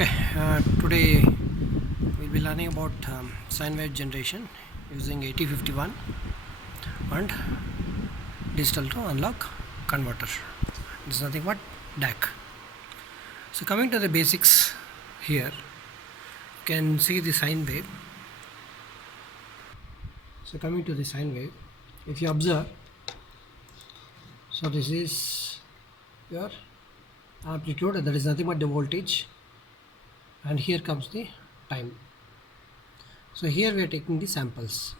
Okay, today we'll be learning about sine wave generation using 8051 and digital to analog converter. This is nothing but DAC. So coming to the basics here, you can see the sine wave. So coming to the sine wave, if you observe, so this is your amplitude, that is nothing but the voltage, and here comes the time. So here we are taking the samples.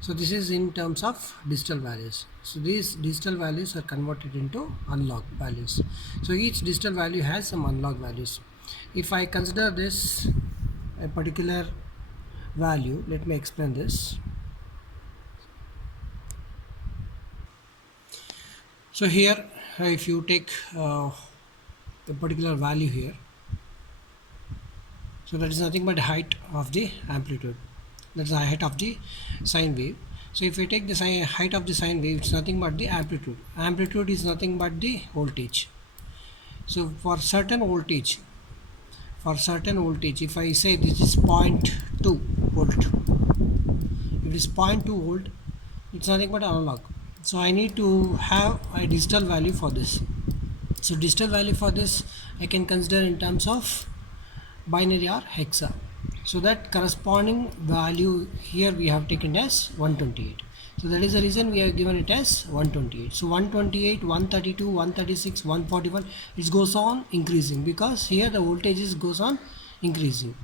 So this is in terms of digital values. So these digital values are converted into analog values. So each digital value has some analog values. If I consider this a particular value, let me explain this. So here if you take a particular value here, so that is nothing but the height of the amplitude, that's the height of the sine wave. So if we take the height of the sine wave, it's nothing but the amplitude is nothing but the voltage. So for certain voltage, if I say this is 0.2 volt, if it is 0.2 volt, it's nothing but analog. So I need to have a digital value for this. So digital value for this I can consider in terms of binary or hexa. So that corresponding value here we have taken as 128. So that is the reason we have given it as 128. So 128, 132, 136, 141, it goes on increasing because here the voltages goes on increasing.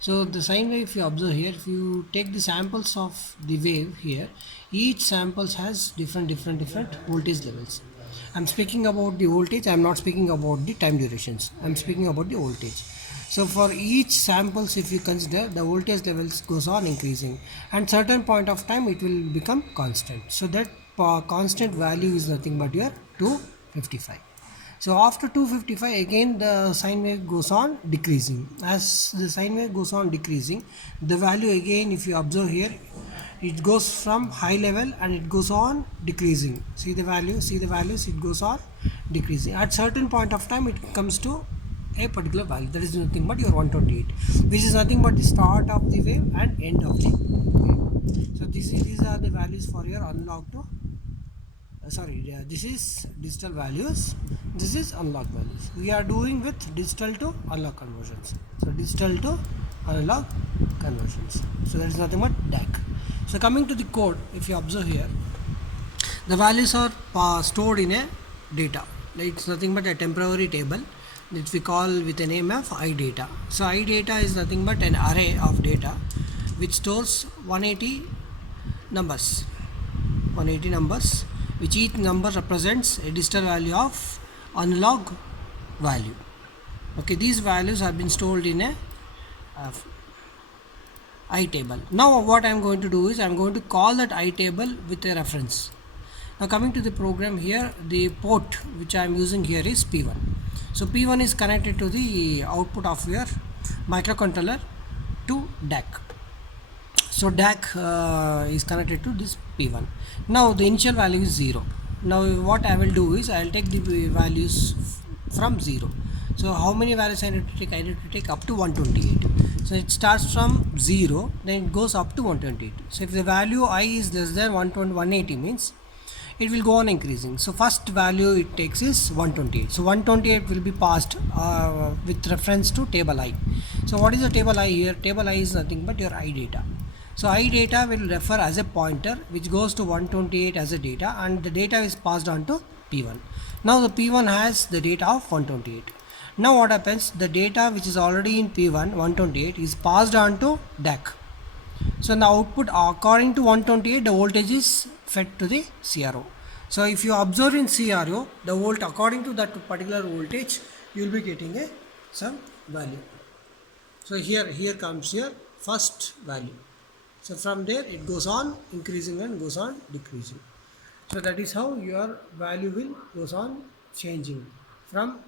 So the sine wave, if you observe here, if you take the samples of the wave here, each samples has different voltage levels. I'm speaking about the voltage, I'm not speaking about the time durations, I'm speaking about the voltage. So for each samples, if you consider, the voltage levels goes on increasing, and certain point of time it will become constant. So that constant value is nothing but your 255. So after 255, again the sine wave goes on decreasing. As the sine wave goes on decreasing, the value again, if you observe here, it goes from high level and it goes on decreasing. See the values, it goes on decreasing. At certain point of time, it comes to a particular value, that is nothing but your 128, which is nothing but the start of the wave and end of the wave. So these are the values for your analog to this is digital values, this is analog values. We are doing with digital to analog conversions. So digital to analog conversions. So that is nothing but DAC. So coming to the code, if you observe here, the values are stored in a data. It's nothing but a temporary table which we call with the name of iData. So iData is nothing but an array of data which stores 180 numbers, which each number represents a digital value of analog value. Okay, these values have been stored in a iTable. Now what I am going to do is I am going to call that iTable with a reference. Now coming to the program here, the port which I am using here is P1. So P1 is connected to the output of your microcontroller to DAC. So DAC is connected to this P1. Now the initial value is 0. Now what I will do is I will take the values from 0. So how many values I need to take? I need to take up to 128. So it starts from 0, then it goes up to 128. So if the value I is less than 180 means it will go on increasing. So first value it takes is 128. So 128 will be passed with reference to table I. So what is the table I here? Table I is nothing but your iData. So iData will refer as a pointer which goes to 128 as a data, and the data is passed on to P1. Now the P1 has the data of 128. Now what happens? The data which is already in P1, 128, is passed on to DAC. So in the output, according to 128, the voltage is fed to the CRO. So if you observe in CRO, the volt according to that particular voltage, you will be getting some value. So here comes your first value. So from there it goes on increasing and goes on decreasing. So that is how your value will goes on changing. From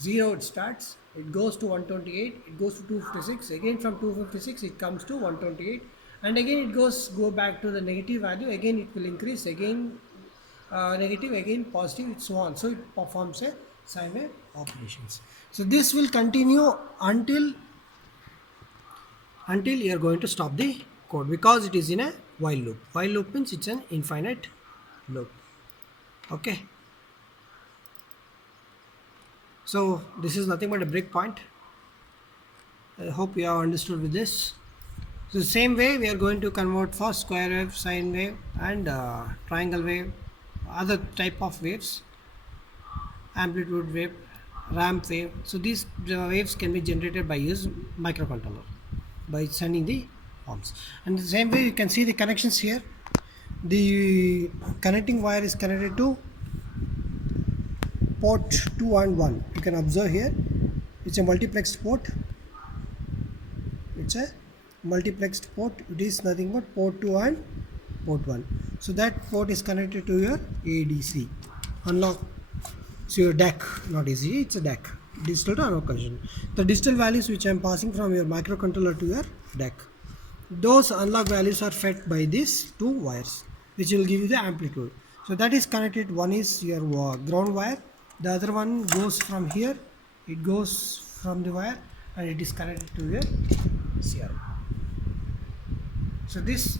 0 it starts, it goes to 128, it goes to 256, again from 256 it comes to 128, and again it go back to the negative value, again it will increase, again negative, again positive, so on. So it performs a sine wave operations. So this will continue until you are going to stop the code, because it is in a while loop. While loop means it's an infinite loop. Okay, so this is nothing but a breakpoint. I hope you have understood with this. So the same way we are going to convert for square wave, sine wave, and triangle wave, other type of waves, amplitude wave, ramp wave. So these waves can be generated by use microcontroller by sending the forms. And the same way you can see the connections here. The connecting wire is connected to port 2 and 1. You can observe here, it's a multiplexed port. It's a multiplexed port. It is nothing but port 2 and port 1. So that port is connected to your ADC unlock. So your DAC, not easy, it's a DAC, digital to analog conversion. The digital values which I am passing from your microcontroller to your DAC, those analog values are fed by these two wires, which will give you the amplitude. So that is connected. One is your ground wire, the other one goes from here, it goes from the wire and it is connected to your CR. So this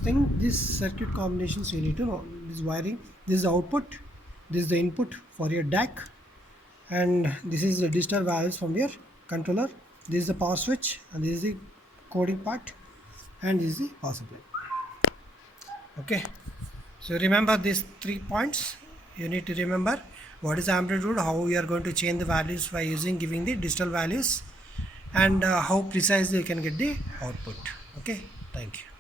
circuit combinations you need to know. This wiring, this is the output, this is the input for your DAC, and this is the digital values from your controller. This is the power switch, and this is the coding part, and this is the power supply. Okay, so remember these 3 points. You need to remember what is amplitude, how we are going to change the values by giving the digital values, and how precisely you can get the output. Okay, thank you.